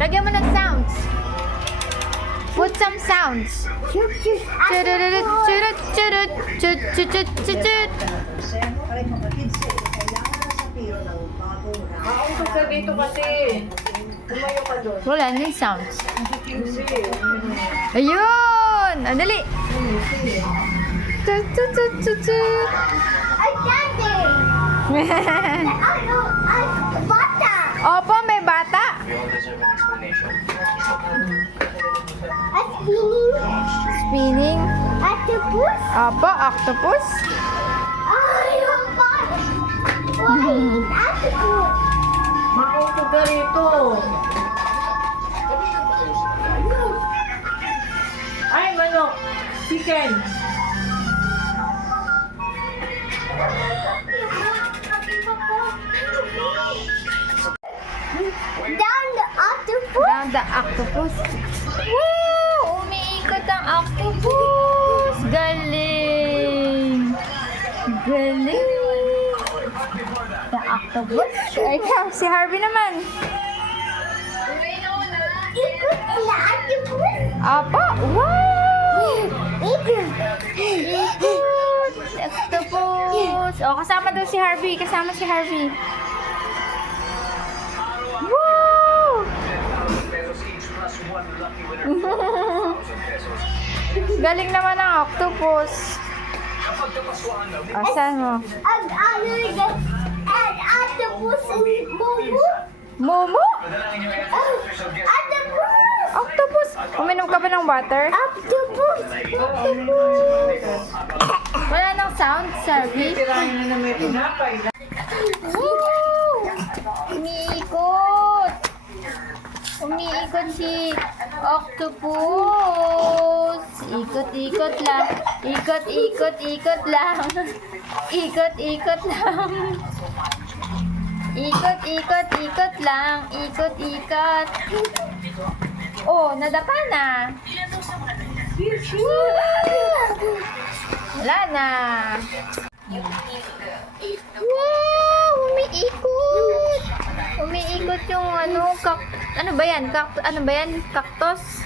Lagyan mo ng sounds. Put some sounds. Chururut, churut, churut, chut, chut, chut, chut, chut. Siyempre, mga kids, kailangan na sa tiro ng bagong round. Mausap ka dito kasi. Tumayo ka doon. Wala na yung sounds. Kasi. Ayun! Andali! Chut, chut, chut, chut, chut. Opo, may bata. Spinning. Opo, octopus. Mausap ka rito. Ay, manok. Chicken. Down the octopus. Woo! Umiikot ang octopus. Galing. Galing. The octopus. Ikaw, si Harvey naman. Apa? Wow! Ikot! Octopus! O, kasama daw si Harvey. Kasama si Harvey. Wow! Galing naman ang octopus. Asan mo? Momo? Octopus? Uminom ka ba ng water? Wala nang sound, Harvey. Tirahin na may tinapay. Woo! Umiikot! Umiikot si octopus. Ikot-ikot lang. Ikot-ikot-ikot lang. Ikot-ikot lang. Ikot-ikot-ikot lang. Ikot-ikot. Oh, nadapa na. Wala na. Wow! Umiikot! Umiikot yung ano ba yan? Ano ba yan? Cactus?